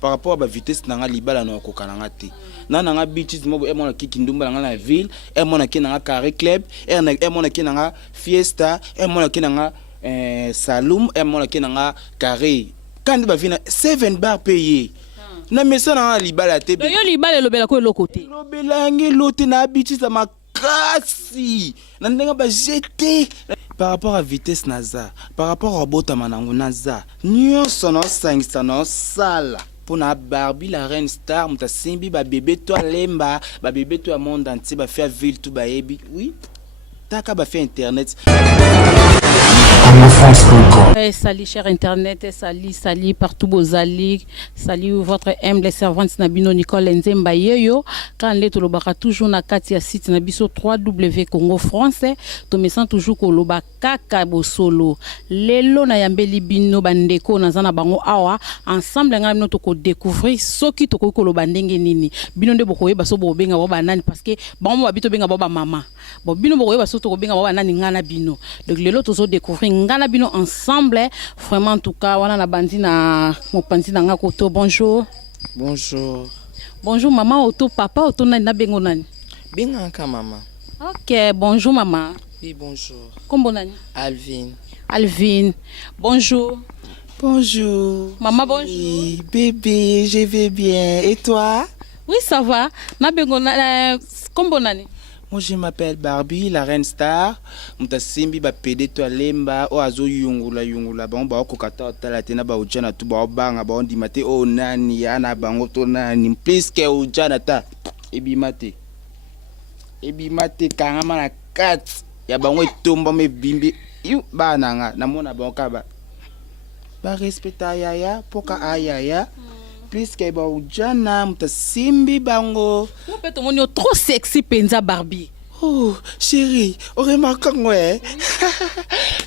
par rapport à la vitesse nanga libala na kokananga te na nanga beaches mo mona kiki ndumba nanga na ville mona ki nanga carré club mona ki nanga fiesta mona ki nanga saloum mona ki nanga carré quand ba vina 7 bar payé na mesa nanga libala te yo libala lobela ko lokote lobela ngi lote na beaches za makasi na ndenga ba jeter par rapport à vitesse naza par rapport à bota manango naza nyonso no sangisa no sala pour na Barbie la reine star muta simbi ba bébé toi lemba ba bébé toi monde entier ba faire ville tout ba yebi oui taka ba fait internet. Salut cher internet, salut partout bozali, salut votre humble servante Nabino Nicole Nzemba Yeyo, quand l'est lobaka toujours na katia site nabiso 3W Congo français, to me sens toujours ko loba kaka bosolo. Lelo na yambeli bino bandeko na zana bango awa, ensemble ngala bino to ko découvrir soki to ko loba ndenge nini. Bino nde boko yeba so bo benga ba nani parce que bango babito benga ba mama. Bon bino boko yeba so to ko benga ba nani ngana bino. Donc lelo to so découvrir ngana bino ensemble vraiment en tout cas wana na bandi na mopanzi na nga koto bonjour maman auto papa auto nani na bengo nani benga ka mama. OK bonjour maman. Oui bonjour. Kombo nani Alvin bonjour maman bonjour. Oui, bébé je vais bien et toi? Oui ça va na bengo na kombo nani. Moi je m'appelle Barbie la reine star muta simbi ba pede to lemba o azo yungula bango ba kokata tala tena ba ujana tu ba banga ba ndi mate o nani yana bango to nani please ke ujana ta ebimate kangama na kat ya bango etomba me bimbi yu bana nga namona bango ka ba respecta yaya poka ayaya plus que ba ujana muta simbi bango mo peto monio trop sexy penza Barbie. Oh chérie remarque ouais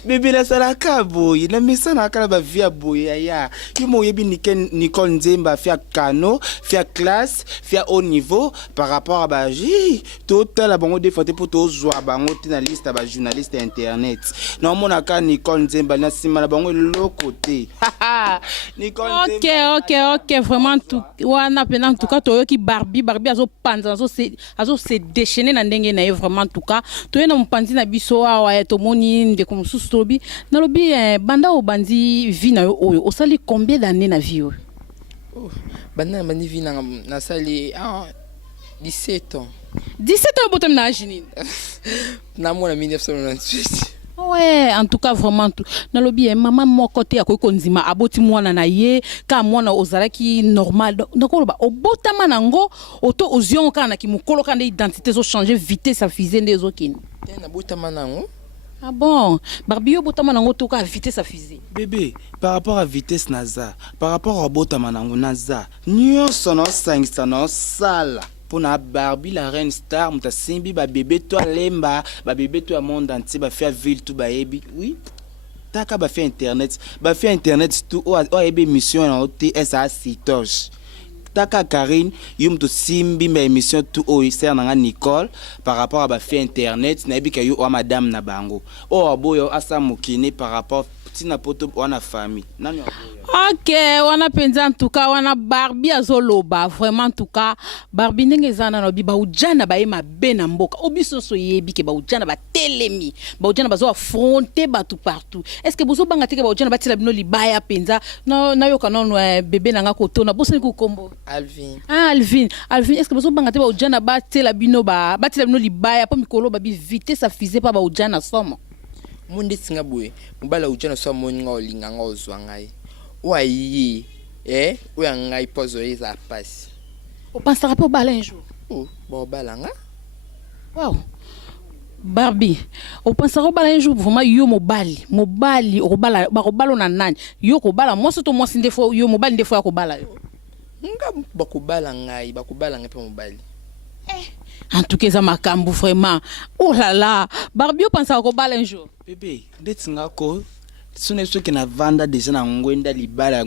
bébé la sala kaboy na mesa na kala ba via boy ya yo yebi Nicole Nzemba fia cano fia classe fia haut niveau par rapport à ba total bango des photos pour to zwa bango na liste ba journaliste internet non mona ka Nicole Nzemba na sima bango le côté Nicole Nzemba. OK vraiment tout wana pena en tout cas to yo ki Barbie azo panza azo se déchaîner na ndenge na vraiment en tout cas to yena mpanzi na biso awa to moni ndeko mususu tobi na lobi banda o bandi vie na yo oyo osali combien d'années na vie? Oh banda bandi vie na sali 17 ans. 17 ans botom na ajini na mona 1998. Ouais, en tout cas vraiment tout. Na lobi maman mo côté akoki nzima aboti mwana na ye ka mwana ozalaki normal. Donc on ba obotama nango auto ozion kana ki mukolo kana identité zo changer vitesse sa fusée ndezo kini. Na botama nango. Ah bon, Barbie yo botama nango to ka vitesse sa fusée. Bébé, par rapport à vitesse naza, par rapport à botama nango naza, nyonso no sangisa no sala. Pour na Barbie la reine star muta simbi ba bébé toi lemba ba bébé toi monde entier ba faire ville tout ba yebi oui taka ba fait internet tout o yebi mission na OTSA sitoche taka Karine yum to simbi ma émission tout o ser na Nicole par rapport à ba fait internet na yebi ka yo o madame na bango o aboyo asa mokine par rapport tina poto wana famille nani OK wana penza en tout cas wana Barbie azoloba vraiment en tout cas Barbie ndenge zana no biba ujana ba ema bena mboka obiso so yebi ke ba ujana ba telemi ba ujana bazo affronter batu partout est-ce que bozo banga teke ba ujana batila bino libaya penza na yoka non bébé nanga kotona boso ko kombo Alvin est-ce que bozo banga te ba ujana batila bino batila bino libaya po mikolo ba bi vitesse sa fusée pa ba ujana somo monde singa boye mobala ujana so moninga olinga nga ozwa ngai oyi oya ngai pozo eza passe o pensera pas bala un jour bon balanga wow Barbie o pensera bala un jour vraiment yo mobali o bala ba ko balo na nani yo ko bala moso to mosi ndefo yo mobali ndefo ya ko bala yo nga bakubala ngai pe mobali en tout cas ça makambu vraiment oh là là Barbie o pensera ko bala un jour bébé ndetsinga ko sone soki na vanda déjà na ngwenda libala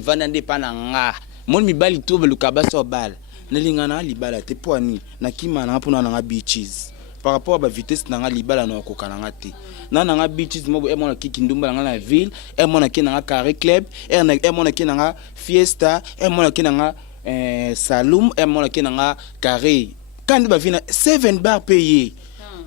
vanda nde pa na nga mon mibali to beluka baso bala nelingana libala te poani na kima na pona na beaches par rapport à la vitesse nanga libala na kokananga te na nanga bitches mo e mona kiki ndumba nanga na ville e mona ki nanga carré club e mona ki nanga fiesta e mona ki nanga saloum e mona ki nanga carré quand ba vina 7 bar payé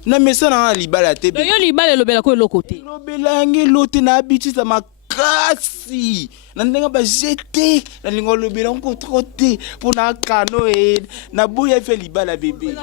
na mesa nanga libala te yo libala lobela ko eloko te lobela ngi lote na bitches ma kasi na ndenga ba jeter na lingo lobela on trop te pour na kano e na boya fait libala bébé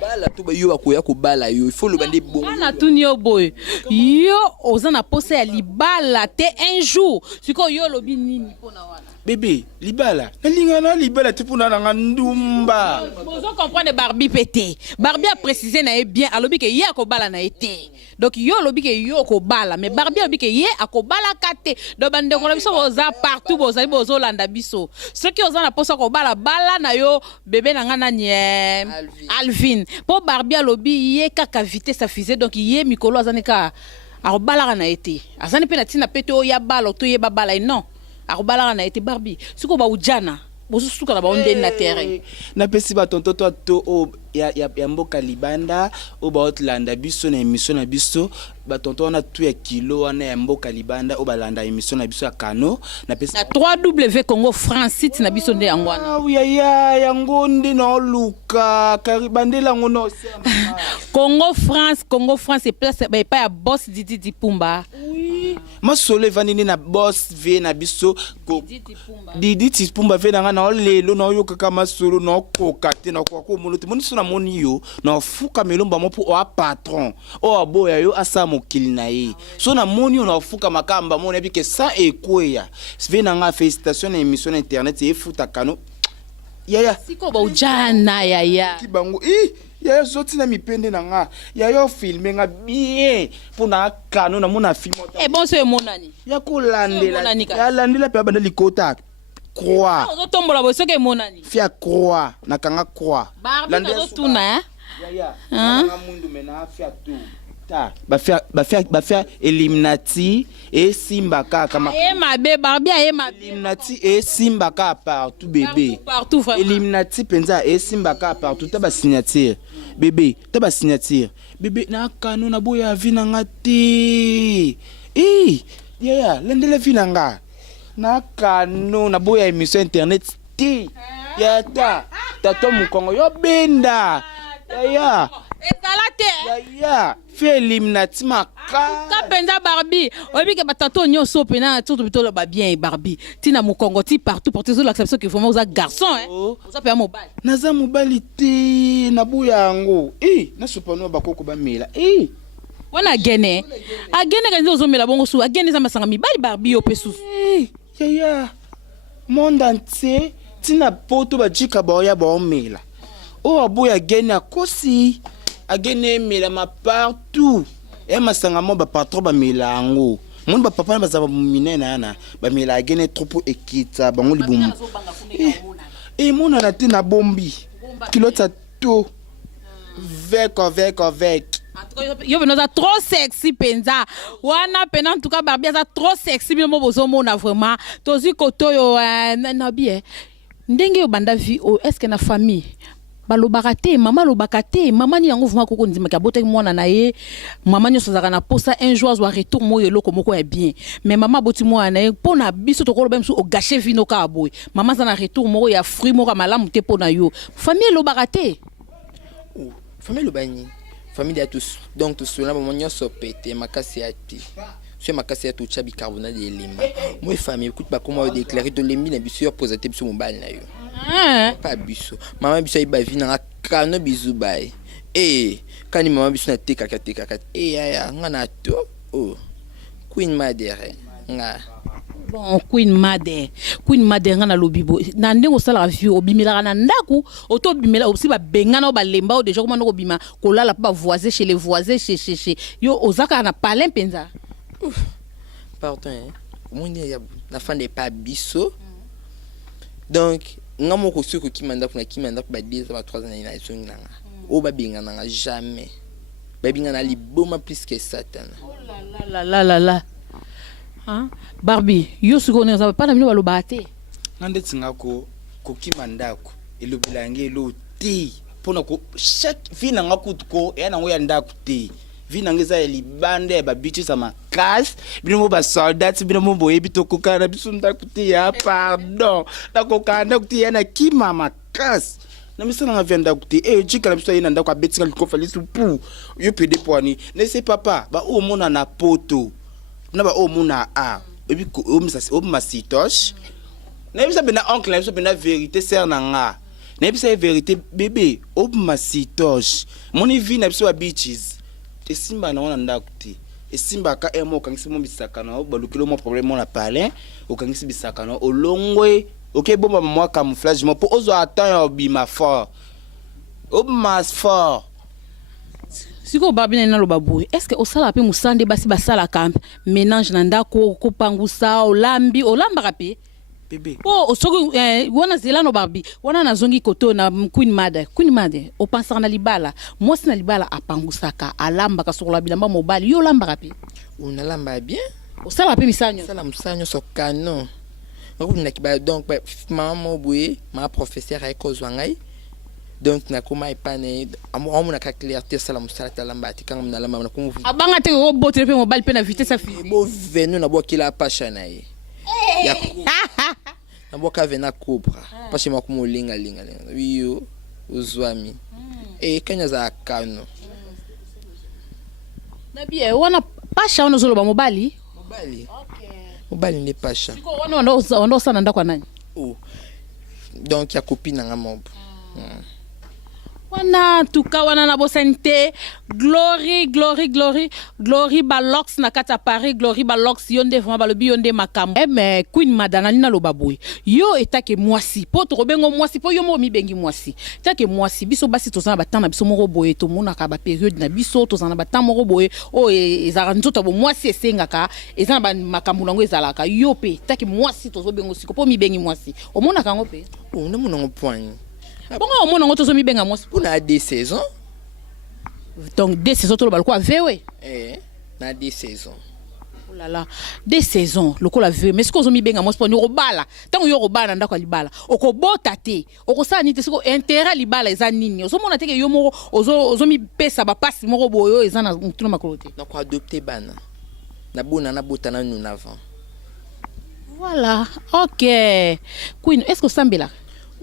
bala to ba yo akoya ko bala yo il faut le bande bon na tunio boy yo ozana posa ya libala te un jour siko yo lobi nini pona wana bébé libala na linga na libala te pour na ndumba vous comprenez Barbie pété Barbie a précisé na bien alobi ke ye ko bala na été donc yo lobi ke yo ko bala mais Barbie lobi ke ye akobala kate do bande ko biso boza partout bozali bozolanda biso ceux qui ozana posa ko bala bala na yo bébé na ngana nie Alvin po Barbie lobi ye kaka vitesse sa fusée donc ye mikolo azaneka akobala na été azani pe na tina pete o ya bala to ye babala non akobala na été Barbie siko ba ujana bosusuka na ba onde na terrain na pesi ba tonto to o ya mboka libanda o ba otlanda biso na émission na biso ba tonto na tu ya kilo wana ya mboka libanda o ba landa émission na biso ya kano na pesi na 3W Congo France site na biso nde yangwana ya yango ndi na luka karibandela ngono Congo France et place ba pa ya boss Didi Pumba oui masole vanini na boss ve na biso Didi Pumba ve na na lelo na yo kaka masolo na kokate na kwa molote moni sona moni yo na fuka melomba mo po o patron o aboya yo asa mokili na ye so na moni yo na fuka makamba mo na bi ke sa ekweya ve na nga félicitations na émission na internet e futa kano ya siko ba ujana ya kibango ya zoti na mipende na nga ya yo filmer nga bien pour na kano na mona film bon so emonani ya ko landela ya landela pe banda likota croix ozo tombola bo soke emonani fia croix na kanga croix landela ozo tuna ya na mundu mena fia tu ta ba fia Illuminati et Simba kaka mabe Barbie mabe Illuminati et Simba kaka partout bébé partout vraiment Illuminati penza et Simba kaka partout ta ba signature bébé ta ba signature bébé na kano na boya vina ngati ya lendele vina nga na kano na boya émission internet ti ya tato mukongo yo benda ya ezalate ya fait Illuminati maka ka penza Barbie obi ke batato nyoso pena tout bitolo ba bien Barbie tina mukongo ti partout porter l'acceptation que vraiment aux garçon aux pa mobile naza mobile te na buya yango na supano bakoko ba mela wana agene kanzo ozomela bongo su agene za masanga mibali Barbie yo pesu ya monde entier tina poto ba jika ba ya ba mela o abuya agene akosi agene mela ma partout e masanga mo ba patron ba mela yango mon ba papa ba za ba minena na ba mela agene trop ekita bango libumu mona na tina bombi kilota to avec yo benoza trop sexy penza wana pena en tout cas Barbie za trop sexy bien mo bozomona vraiment tozi kotoyo na bien ndenge yo banda vie est-ce que na famille balobaka te mama lobaka te mama ni yango vuma koko ndimaka bote mwana na ye mama nyo sozaka na posa un jour zo retour mo eloko moko ya bien mais mama boti mwana na ye pona biso tokolo bemso o gâcher vino ka boy mama za na retour moko ya fruit moko malamu te pona yo famille lobaka te famille lobani famille ya tous donc tous cela maman nyo sopete makasi ya ti sur makasi ya tout cha bicarbonate de limba moi famille écoute ba comment déclarer de lembi na biso poser te biso mobile na yo pas biso maman biso iba vina na kano bizu bai kani maman biso na te kaka ya ngana to queen madere nga bon queen mother ngana lobibo na ndengo sala vie obimela na ndaku oto bimela aussi ba bengana ba lemba o déjà comment no bima kolala pa voisin chez les voisins chez yo ozaka na palin penza pardon moni ya na fin de pas biso donc ngamo ko soko kimanda kuna kimanda ba 2 ba 3 ans na isonga o ba bengana nga jamais ba bengana liboma plus que satan la Barbie yo siko ne pas na bino baloba te ngande tsinga ko kimandako elobilange lo ti Pour nous, chaque vie n'a pas de coup, et on a un d'acté. Vie n'a pas de libande, ba bitu ça ma casse. Bien mo ba soldat, bien mo boye bito koka na bisu d'acté ya pardon. Na koka d'acté ya na ki mama casse. Na misa na vient d'acté. Eh, tu kana bisu ya na ndako beti ka ko fali supu. Yo pede poani. Ne c'est papa, ba o mona na poto. Na ba o mona a. Et puis o ma sitoche. Na bisa bena oncle, na bisa bena vérité ser na nga. Na bisa vérité bébé, o ma sitoche. Mon vie na bisu bitches. Et simba na wana ndakuti et simba ka emo kangisi mo bisaka na balukilo mo problème on a parlé o kangisi bisaka na olongwe OK bomba moi camouflage mo po ozo attend bima fort o mas fort siko babina na lo baboy est-ce que osala pe musande basi basala camp ménage na ndako ko pangusa olamba kape bébé oh soki wana zela no barbi wana nazongi koto na Queen Mother o pensar na libala moi na libala apangusaka alamba ka sokola bilamba mobali yo lamba kapi una lamba bien osala pe misanyo sala musanyo so canon ngakuna kiba donc maman boye ma professeur ay kozwangai donc na kuma ipane amuna ka clarté sala musala talamba tikanga na lamba na kumu abanga te ko botre pe mobali pe na vitesse afi bo venu na bokila pasha na ye ya na boka vena cobra parce que makumo linga wiyo uzwami kanya za kano na bien wana pasha wana zolo ba mobali mobali ne pasha siko wana ndo sana ndakwa nani donc ya copine nga mobo wana tuka wana na bosente glory balox na kata Paris glory balox yonde vraiment balobi yonde makambo mais Queen Madana nina lo baboy yo etake mwasi po to bengo mwasi po yo mo mi bengi mwasi etake mwasi biso basi tozana batana biso moko boye to mona ka ba période na biso tozana batana moko boye o ezara nzoto bo mwasi esengaka ezana ba makambo nango ezalaka yo pe etake mwasi tozo bengo siko po mi bengi mwasi o mona kango pe na mona ngo point bongo o mona ngo tozo mi benga mwasi pour des saisons donc des saisons to lo balko avewe na des saisons oh là là des saisons lokola veut mais ce qu'on mi benga mwasi po ni robala tango yo robala ndako libala okobota te okosala ni te siko intérêt libala eza nini ozomona te ke yo moko ozo mi pesa ba passe moko boyo eza na mutuna makolo te na ko adopter bana na bona na botana nous avant voilà OK Queen est-ce que sambela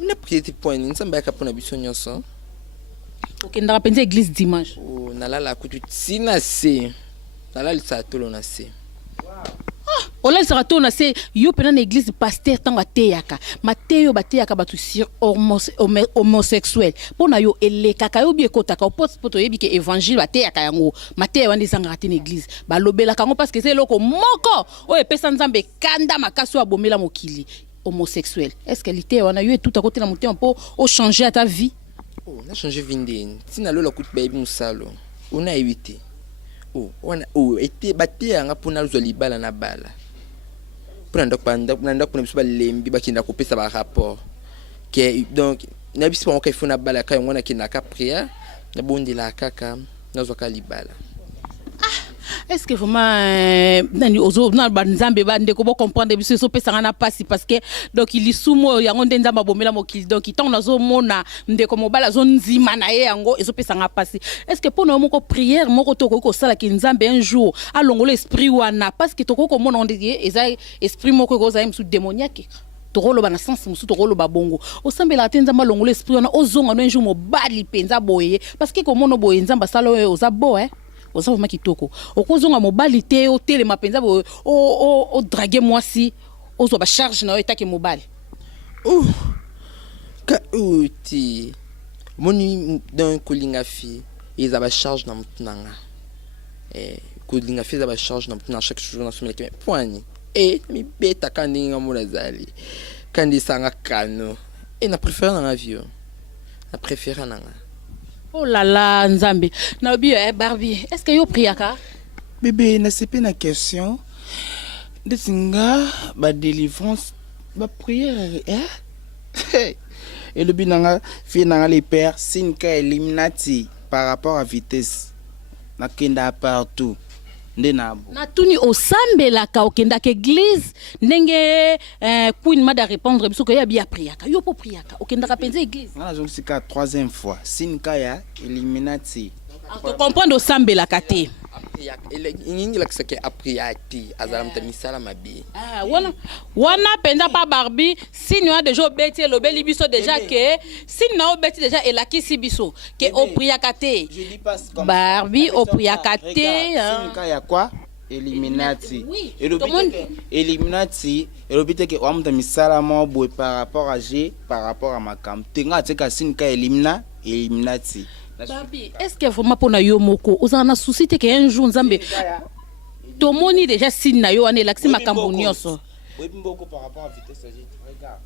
na petit point nsamba ka pona biso nyonso OK ndaka penza église dimanche nalala kutu sina se nalala sa tolo na se ola sera to na se yo pena na église pasteur tanga teyaka mateyo bateyaka batu sur homosexuel pona yo elekaka yo biekota ka poto yebi ke évangile bateyaka yango mateyo wande sanga te na église balobela kango parce que c'est loko moko o epesa nzambe kanda makaso abomela mokili homosexuel est-ce que l'ité wana yo tout à côté na moté po o changer à ta vie na changer vindeni tina lola kutu bayibi musalo una éviter wana ete bateyanga pona lzo libala na bala pona ndako na biso balembi bakinda kopesa ba rapport que donc na biso pa moka ifuna bala ka ngona kinaka prière na bondela kaka nazo ka libala est-ce que vraiment nani ozo na banzambe bande ko bo comprendre biso so pesa ngana pasi parce que donc il sumo yango ndenzamba bomela mokili donc tant nazo mona ndeko mobala zo nzima na ye yango ezo pesa ngana pasi est-ce que pona moko prière moko to ko sala ki nzambe un jour alongolo esprit wana parce que to ko mona ondie eza esprit moko ko za msu démoniaque tokolo bana sens musu tokolo babongo osambela atenza malongolo esprit wana ozonga no un jour mobali penza boye parce que ko mono boye nzamba sala oza bo oza vraiment kitoko okozonga mobali te o tele mapenza bo o draguer mwasi ozo ba charge na yo etake mobali ka uti moni dans kolinga fi ils ba charge na mtunanga kolinga fi za ba charge na mtunanga chaque jour na somela ke point mi beta kandinga mona zali kandi sanga kano na préfère na avion na préfère na oh là là nzambe na obi Barbie est-ce que yo priaka bébé na c'est pas une question de singa ba délivrance ba prière et le binanga finanga les pères sinka eliminati par rapport à vitesse na kenda partout nde nabo natuni osambelaka okendaka église ndenge queen mada répondre biso ko ya bia priaka yo po priaka okendaka penza église ngana zongisika troisième fois sinika ya Illuminati to comprendre osambelaka te ingi lakisake apriati azalamta misala mabi wana penda pa Barbie signe déjà obeti lobeli biso déjà que signe na obeti déjà elakisi biso ke opriaka te Barbie opriaka te sinika ya quoi Illuminati Illuminati elobite ke wamuta misala mo boy par rapport à G par rapport à makam tenga teka sinika Illuminati. Barbie, est-ce que vraiment pour na yo moko ozana souci te que un jour nzambe tomoni déjà signe na yo ane laksi makambo nyonso mboko par rapport à vitesse regarde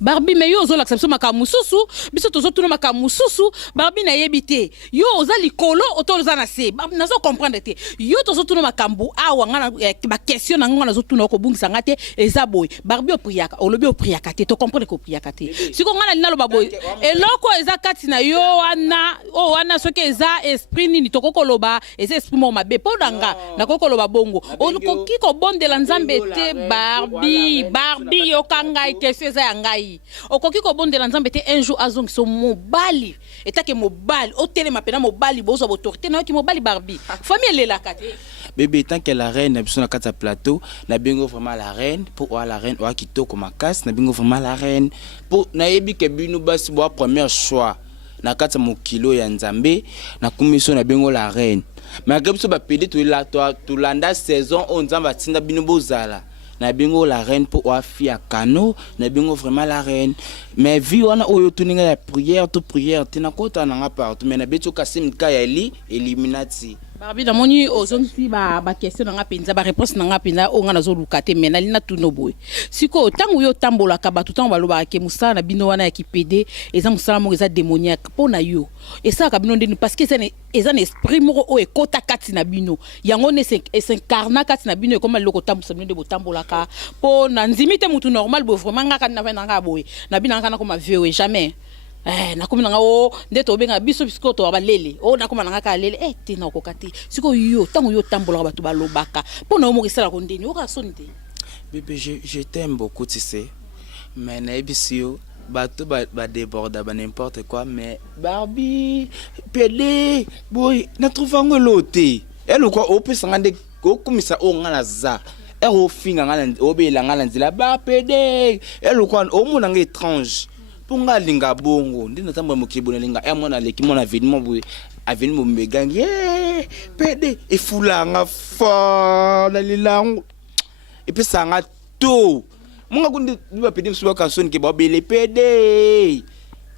Barbie mais yo ozola biso makambo susu biso tozotuna makambo susu Barbie na yebite yo oza likolo otoza na se nazo comprendre te yo tozotuna makambo awa ngana ba question na ngana zotuna ko bungisa ngate eza boy Barbie opriaka olobi opriaka te to comprendre ko priaka te siko ngana linalo baboy eloko eza kati na yo wana soki eza esprit nini tokokoloba eza esprit mo mabe podanga na kokoloba bongo okoki ko bondela nzambe te Barbie yo kangai question eza ya ngai okoki ko bondela nzambe te un jour azongiso mobali etake mobali otelema pena mobali bozo autorité na ki mobali Barbie famille lelaka te bébé tant que la reine na biso na kata plateau na bingo vraiment la reine pour la reine wa kitoko makasi na bingo vraiment la reine pour na yebi ke binu basi bo premier choix na kata mokilo ya nzambe na kumiso na bingo la reine mais biso ba pede to landa saison on nzamba tinda binu bozala na bingo la reine pour wa fia kano na bingo vraiment la reine mais vi wana oyo tuninga ya prière tina kota na nga partout mais na beto kasim ka ya Illuminati Barbie na moni ozongisi ba question na nga penza ba réponse na nga penza o nga nazo lukate mais na lina tuno boy siko tangu yo tambola ka ba tutango baloba ke musala na bino wana ya kipede eza musala mo eza démoniaque pona yo esa ka bino ndeni parce que eza na esprit moko o ekota kati na bino yango ne s'incarna kati na bino comme loko tambusa bino de botambola ka pona nzimite mutu normal bo vraiment nga kana na nga boy na bino nga na comme vieux jamais na komi nanga o ndeto benga biso bisko to abalele o na koma nanga ka lele te na okokati siko yo tango yo tambola batu balobaka pona o mokisala ko ndeni o ka sonite bébé je t'aime beaucoup tu sais mais na ebisio bato ba déborda ba n'importe quoi mais Barbie pede boy na trouve ngo loté elle quoi o pesa ngande ko komisa o ngana za ero finga ngana obela ngana nzila ba pede elle quoi o mona nga étrange punga linga bongo ndina tamba mokibona linga mona leki mona avenimo boy avenimo mbegangi pede efulanga fa la lilango epesa nga to munga kundi biba pede msuba kansoni ke babele pede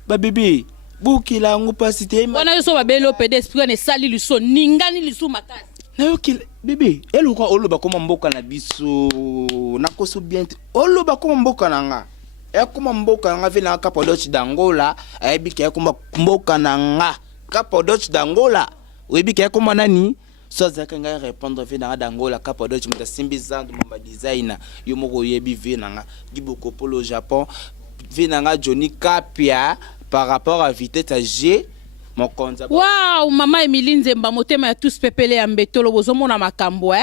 ba bébé bukila ngo pasite wana yo so babele pede esprit ne sali liso ningani liso makasi na yo kila bébé elo kwa oloba koma mboka na biso na koso bien oloba koma mboka na nga ekuma mboka nga vile na Capodoche d'Angola ebiki ekuma mboka na nga Capodoche d'Angola webiki ekuma nani so zaka nga répondre vile na d'Angola Capodoche muta simbi zandu mba designer yo moko yebi vile na Giboko Polo Japon vile na Johnny Kapia par rapport à vitesse à G mon konza wow mama Emilie Nzemba motema ya tous pepele ya mbetolo bozomona makambo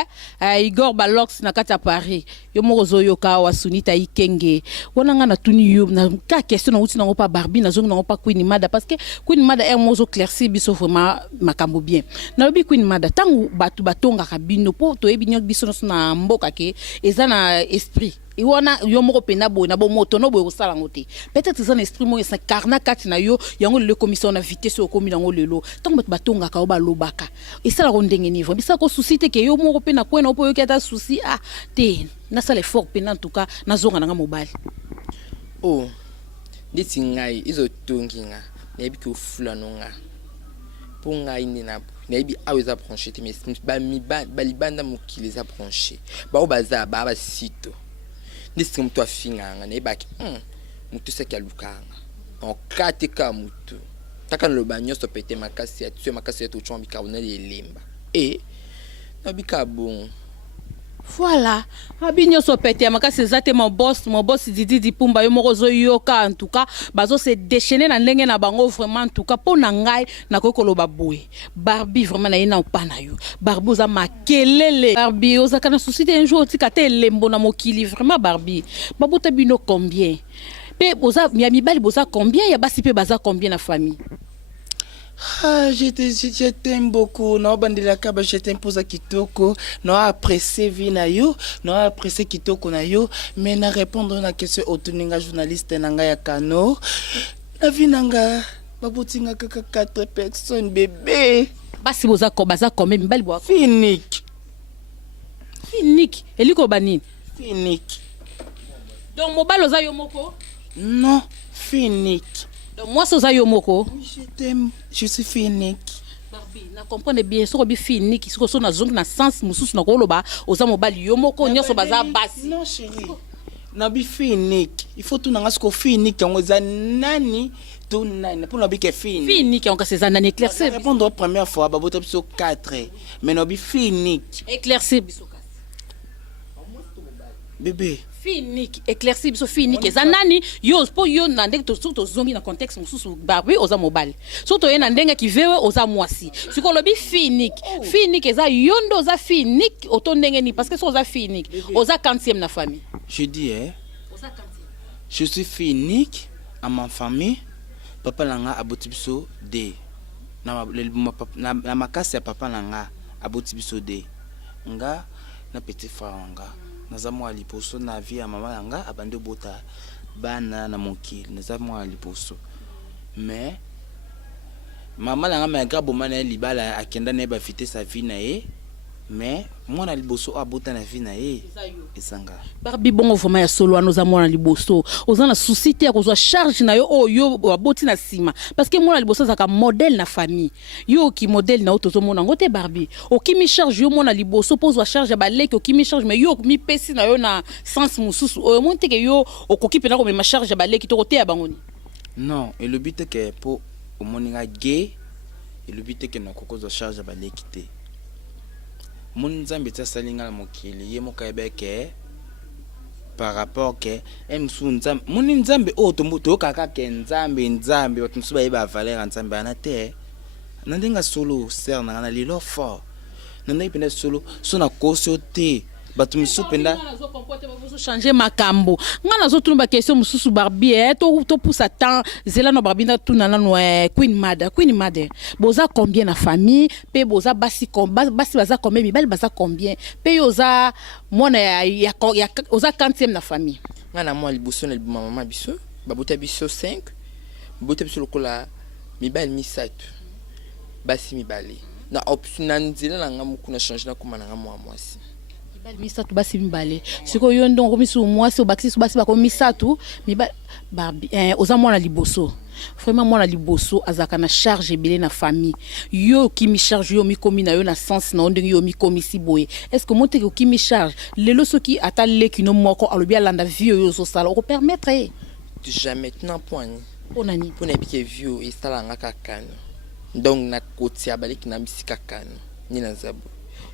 Igor Balox na kati ya Paris yo moko zoyoka wa Sunita Ikenge wana nga na tuni yo na ka question na uti na pa Barbie na zongi na pa Queen Mada parce que Queen Mada est mozo clairci biso vraiment makambo bien na lobi Queen Mada tangu batu batonga kabino po to ebi nyok biso na mboka ke eza na esprit iwana yo moko pena boy na bo moto no boy osala ngote peut-être ça esprit mo esa karna kati na yo yango le commission na vitesse o komi nango lelo tango batonga ka ba lobaka esala ko ndenge niveau bisa ko susciter ke yo moko pena kwena opo yo kata souci te na sala fort pena en tout cas na zonga nga mobile oh nditi ngai izo tonginga na ebi ko fula nonga pour ngai ni na ebi aweza brancher te mais ba libanda mokili za brancher ba obaza ba sito ndisi mtu afinganga na ebaki mtu seki alukanga en katika mtu taka no banyoso pete makasi ya tu makasi ya tu chombi carbonate elimba na bika bon Voilà. Abinyo so pété makasi zate mon boss Didi Pumba yo moko zo yoka en tout cas bazo se déchaîner na ndenge na bango vraiment en tout cas po na ngai na kokoloba boye. Barbie vraiment na ina opana yo. Barbie oza makelele. Barbie oza kana société un jour tika te lembo na mokili vraiment Barbie. Babuta bino combien? Pe boza mi bali boza combien ya basi pe baza combien na famille? Ah, je t'aime beaucoup. Non, bandila kaba, je t'aime pour ça kitoko. Non, apprécié vie na yo. Non, apprécié kitoko na yo. Mais na répondre na question autoninga journaliste nanga ya kano. La vie nanga, babutinga kaka 4 personnes bébé. Basi boza combien mbali boa? Finique. Finique. Eliko banini? Finique. Donc mobile oza yo moko? Non, finique. Donc moi soza yo moko? Je t'aime, je suis finique. Barbie, na comprendre bien so bi finique, so na zong na sens mususu na koloba oza mobile yo moko nyoso baza basi. Non chérie. Na bi finique. Il faut tout nanga sko finique yango za nani? Tout nani pour na bi ke finique. Finique on ka c'est nani éclaircir. Répondre la première fois babota biso 4. Mais na bi finique. Éclaircir biso kasi. Bébé. Finique, éclairci biso finique eza nani yo po yo na ndenge to zongi na contexte mususu Barbie oza mobile surtout ye na ndenge ki vewe oza mwasi sikolobi finique finique eza yondo oza finique oto ndenge ni parce que so oza finique oza 40e na famille. Je dis oza 40e. Je suis finique à ma famille. Papa nanga aboti biso de na makasi ya papa nanga aboti biso de nga na petit frère nga. Naza mwa liposo na vie ya mama yanga abande bota bana na mokili naza mwa liposo mais mama yanga magra bomana libala akenda na ba fite sa vie na ye mais mwana liboso abota na vie na ye esanga. Barbie bongo vraiment ya solo anoza mwana liboso oza na souci te ya kozwa charge na yo oyo aboti na sima parce que mwana liboso zaka modèle na famille yo ki modèle na otozo mona ngote Barbie okimi charge yo mwana liboso pozwa charge ba leki okimi charge mais yo mi pesi na yo na sens mususu oyo monte ke yo okoki pena ko me charge ba leki to kote ya bangoni. Non, et le but est que pour au moninga gay et le but est que na kokozwa charge ba leki te. Mon nzambe tsa salinga na mokili ye mokaebe ke par rapport ke emsu nzambe mon nzambe o to kaka ke nzambe otumsu ba yeba valeur nzambe anate na ndenga solo ser na lilo fort na ndai penda solo so na koso te batumsu penda changer makambo ngana zo tuna ba question mususu Barbie to poussa temps zela no Barbie na tuna na no Queen Mother boza combien na famille pe boza basi baza combien mibali baza combien pe yoza mona ya oza 40e na famille ngana mwa liboso na mama biso babuta biso 5 babuta biso lokola mibali misatu basi mibali na option na nzela na ngamu kuna changer na kuma na ngamu mwasi mibali misatu basi mibale siko yo ndongo misu mwasi obakisi basi bako misatu mibali Barbie oza mwana liboso vraiment mwana liboso azaka na charge ebele na famille yo ki mi charge yo mi komi na yo na sens na ndenge yo mi komi si boye est-ce que monte ki mi charge lelo soki ata leki no moko alobi alanda vie yo zo sala o permettre jamais na point onani pona bike vie et sala ngaka kano donc na kotia baleki na misika kano ni na zabu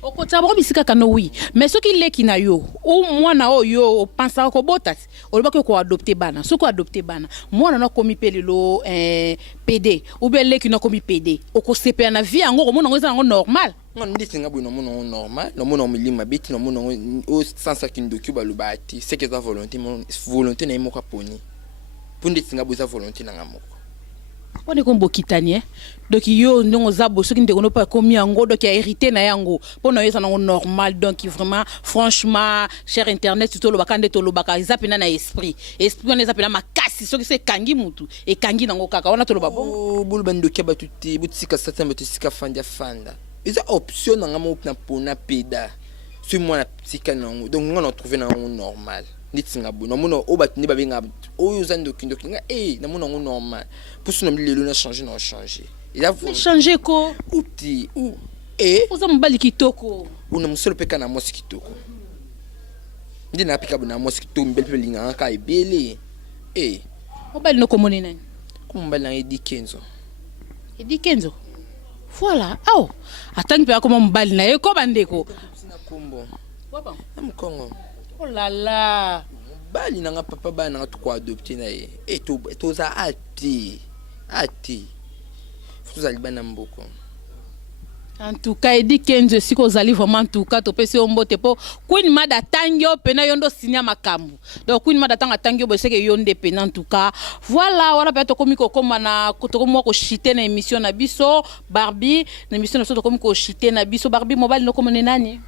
okota bo bisika kano oui mais soki leki na yo ou mwana oyo pensa ko botati olobaki ko adopter bana soko adopter bana mwana na komi pelelo PD ou bien leki na komi PD oko CP na vie yango mona ngoza ngo normal ngon ndisinga bino mona normal no mona milima beti no mona o sansa kindoki balubati c'est que za volonté na imo kaponi pour ndisinga boza volonté na ngamoko on est comme bokitanie donc yo ndongo zabo soki ndeko no pa komi yango donc ya hérité na yango pona yo sana normal donc vraiment franchement cher internet tout lo bakande to lo baka zapena na esprit on les appelle makasi soki c'est kangi mutu e kangi nango kaka wana to lo babo bulu bando ke batuti butsika satembe to sika fanda eza option na ngamo na pona peda sur moi na sika nango donc on a trouvé na normal nitsinga bo nomuno obatini babenga oyo zando kindokinga namuno ngo normal pour ce nom lelo na changer il a changer ko outi ou oza mbali kitoko una musolo peka na mosi kitoko ndina pika bona mosi kitoko mbele linga ka ebele obali no komoni nani kumbali na Edi Kenzo voilà aw atangi pe akoma mbali na ye ko bandeko sina kombo Papa. Na Congo. Oh là là. Bali nanga papa ba nanga to ko adopter na ye. Et to za ati. Ati. Faut za libana mboko. En tout cas, il dit que si vous allez vraiment en tout cas, tu peux se ombote po. Queen Mada tangyo pena yondo signa makambu. Donc Queen Mada tanga tangyo bo seke yonde pena en tout cas. Voilà, wala pe to komiko koma na ko mo ko shite na émission na biso Barbie, na émission na so to komiko shite na biso Barbie mobile no komone nani?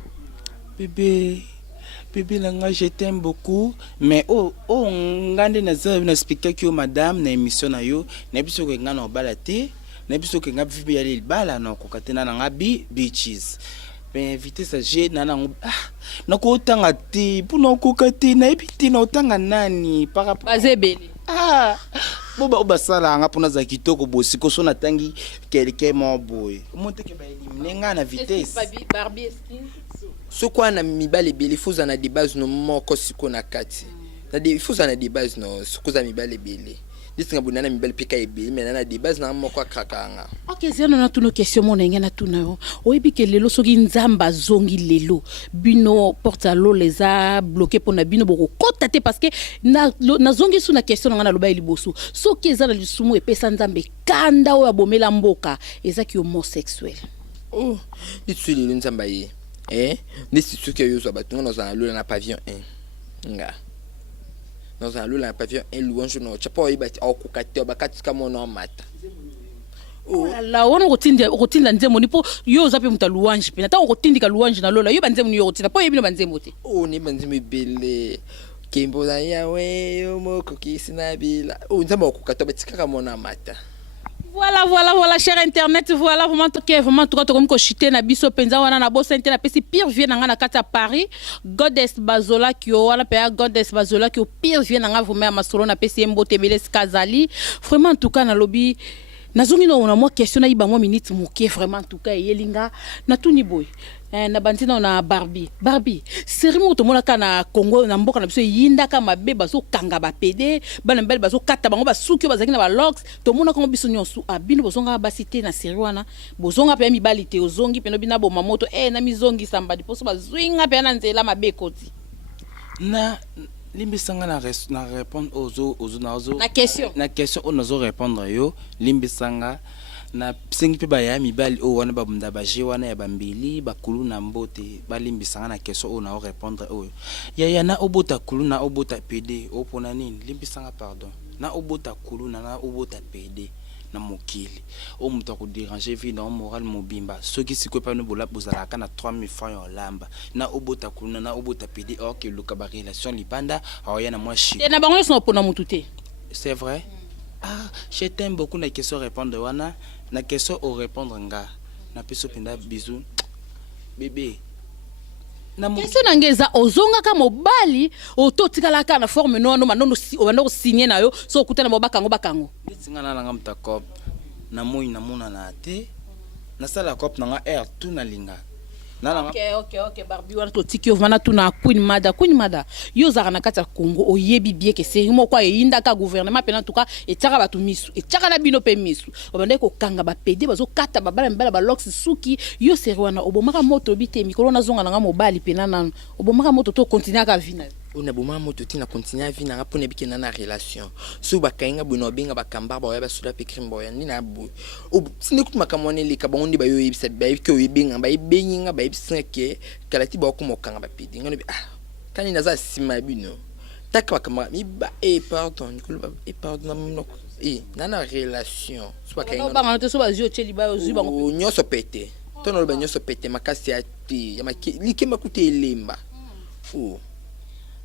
Bébé nanga je t'aime beaucoup mais ngande na za na expliquer que madame na émission na yo na biso ko ngana obalate. Na biso ke ngapi vipi yali bala na ko katena na ngabi beaches ben invité sa je nana na ko tanga ti puna ko katena ebiti na otanga nani para Bazebeli boba sala nga puna za kitoko bosi ko so na tangi quelqu'un mo boy monte ke ba eliminer nga na vitesse Barbie skin Soko na mibale beli fuza na des bases no moko siko na kati na des fuza na des bases no soko za mibale beli. Disinga bunana mibali pika ebi mais na des bases na moko krakanga. OK, zeno na tuno question mo na tuna yo. Oyebi ke lelo soki nzamba zongi lelo. Bino porta lo les a bloqué pour na bino boko kota te parce que na zongi suna question nga na loba liboso. Soki eza na lisumu epesa nzambe kanda o abomela mboka eza ki homosexuel. Oh, ditsu lelo nzamba ye. Nisi suki yo zo batunga no za lo na pavillon 1. Nga. Dans un lot la pavillon un louange no chapo ibati okukate obakatika mona mata la wana kotinda nzembo nipo yo zape muta louange pena ta okotindika louange na lola yo banzembo ni yo kotinda po yebino banzembo te ni banzembo bele kembo la yawe yo moko kisina bila nzamba okukate obatika mona mata. Voilà, cher internet, voilà vraiment tout cas comme chité na biso penza wana na bossa internet na pesi pire vient na kata Paris Goddess Bazola qui wana pe Goddess Bazola qui pire vient na vraiment masolo na pesi mbote beles kazali vraiment en tout cas na lobby nazongi no na moi question na iba moi minute moké vraiment en tout cas yelinga na tuni boy na bantina na Barbie serimo to mona kana Congo na mboka na biso yinda ka mabeba so kanga ba PD bana mbele bazo kata bango basuki bazaki na ba locks to mona ko biso nyonso abino bozonga basité na serwana bozonga pe mibali te ozongi peno bina bo mamoto na mizongi sambadi poso bazwinga pe na nzela mabekoti na limbisanga na répondre na question onazo répondre yo limbisanga na sengi pe ba ya mibali wana ba bunda ba je wana ya bambili bakulu na mbote balimbisanga na question ona répondre oyo ya na obota kulu na obota PD opona nini limbisanga pardon na obota kulu na obota PD na mokili o muto ko déranger vie na moral mobimba soki sikwe pa no bola bozala kana 3000 francs en lamba na obota kulu na obota PD ok luka ba relation libanda aoya na moi chi na bango so pona mututé c'est vrai. Je t'aime beaucoup na question répondre wana na question au répondre nga na peso penda bisou bébé na question ngeza ozonga ka mobali ototikala ka na forme nono manono obanda ko signer na yo so okutana bakango singa na nga mtakop na moi na mona na te na sala cop na nga air tout na linga. OK Barbie wana to tikio vana tuna Queen Mada yo zaka na kata Congo oyebi bien que c'est mo kwa yinda ka gouvernement pena tuka etaka batu misu etaka na bino pe misu obande ko kanga ba PD bazo kata babala mbala ba locks suki yo serwana obomaka moto bite mikolo na zonga nga mobali pena nanu obomaka moto to continuer ka vina ona boma moto tina continuer à vivre na pona bikena na relation so bakainga bono benga bakamba ba ya basuda pe krimbo ya nina bu sine kutuma kamone leka bondi ba yo yebisa ba ke oyebenga ba yebenga ba yebisa ke kalati ba ko mokanga ba pidi ngone kani naza sima bino taka bakamba mi ba pardon nikolo pardon na nana relation so bakainga ba ngana to so ba zio cheli ba yo zuba ngo nyoso pete tono ba nyoso pete makasi ati ya likema kutelemba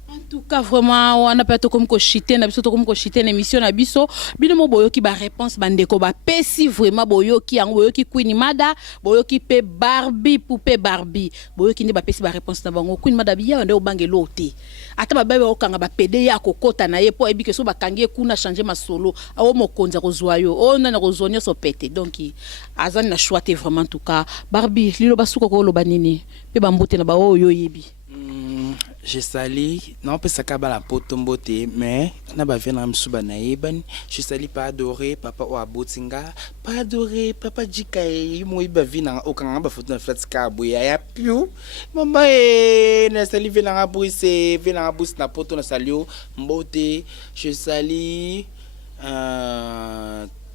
en tout cas vraiment on a pas to comme ko chité na biso to comme ko chité na émission na biso bino mo boyoki ba réponse bandeko ba pesi vraiment boyoki yango boyoki Queen Mada boyoki pe Barbie poupée Barbie boyoki ndi ba pesi ba réponse na bango Queen Mada biya nde obangelo te ata ba bebe okanga ba PD ya kokota na ye po ebi ke so bakangie kuna changer masolo awo mokonza kozwa yo ona na kozonyo so pete donc azani na choix te vraiment en tout cas Barbie lilo basuka ko loba nini pe bambote na ba oyo yebi. Je sali, non pas ça la potombote, mais na ba vena msuba na ebani. Je sali pas adoré papa o abotinga, pas adoré papa jikae mo iba vina okanga ba foto na flat kabo ya piu. Mama na sali vena ngabuse vena ngabus na poto na salio mbote. Je sali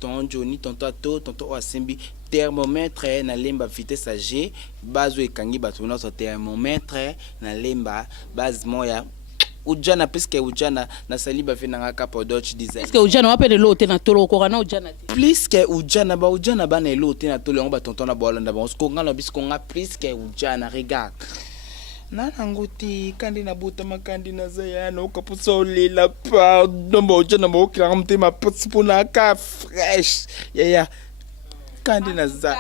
ton Johnny, tonton Ato, tonton Oasimbi, thermomètre na lemba vitesse G, bazo ekangi bato notre thermomètre na lemba base moya. Ujana puisque ujana na saliba fe na kapo Dutch design. Puisque ujana wapele lote na tolo ko kana ujana te. Puisque ujana ba na lote na tolo ba tonton na bolanda ba ko ngana bisko nga puisque ujana regarde. Nana ngoti kandi na buta makandi na zayana ukapusa olela pa nomba ujana mo kila mtema puna ka fresh ya kandi na za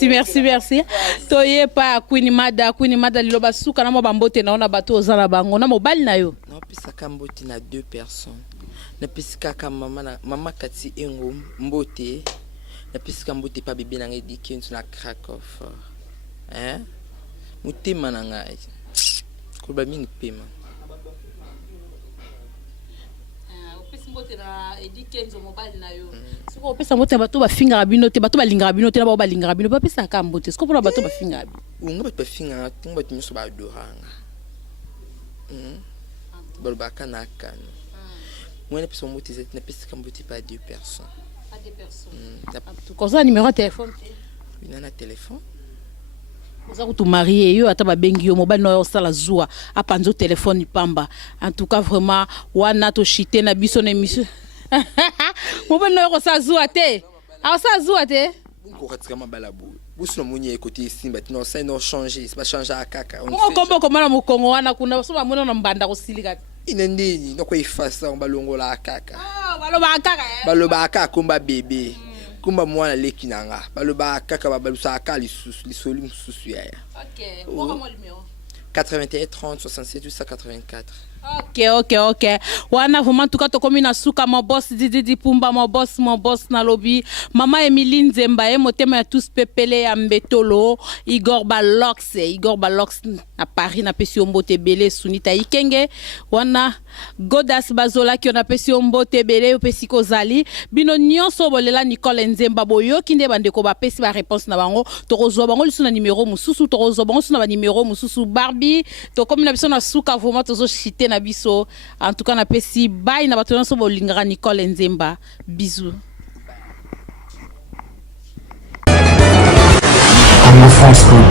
merci toye pa Queen Mada liloba suka na mo bambote naona bato ozala bango na mobali na yo na pisa kamboti na 2 personnes na pisa ka mama kati engo mbote na pisa mbote pa bébé na ngediki na Krakow hein mutema na ngai kuba mingi pema opesi mbote na edikenzo mobile na yo siko opesa mbote bato bafinga bino te bato balinga bino te na ba balinga bino ba pesa ka mbote siko pona bato bafinga bino unga bato bafinga tunga bato miso ba doranga balbaka na kano moi pesa mbote zeti na pesa ka mbote pa 2 personnes pas 2 personnes tu kosa numéro de téléphone ina na téléphone Oza kutu marié yo ata babengi yo mobile no sala zua apanzo téléphone pamba en tout cas vraiment wana to chité na biso na émission mobile no sa zua te sa zua te ko katika mabala bu busu no munye côté simba tino ça no changer c'est pas changer akaka on kombo komana mu Kongo wana kuna so bamona na mbanda ko silika inendeni no ko ifasa on balongola akaka baloba akaka komba bébé kumba mwana leki nanga baloba kaka babalusa aka lisoli mususu ya OK kwa mo numéro 81 30 67 884 OK. Wana vraiment tout cas to komi na suka mon boss Didi Pumba mon boss na lobby mama Emiline Zemba e motema ya tous pepele ya mbetolo Igor Balox na Paris na pesi ombote belé Sunita Ikenge wana Godas Bazola ki on apesi ombote belé pesi kozali bino nyonso bolela Nicole Nzemba boyo kinde bandeko ba pesi ba réponse na bango to kozwa bango lisu na numéro mususu to kozwa bango na ba numéro mususu Barbie to komi na biso na suka vraiment tozo chiter na biso en tout cas na pesi bye na bato nyonso bolingaka Nicole Nzemba bisous Congo France Congo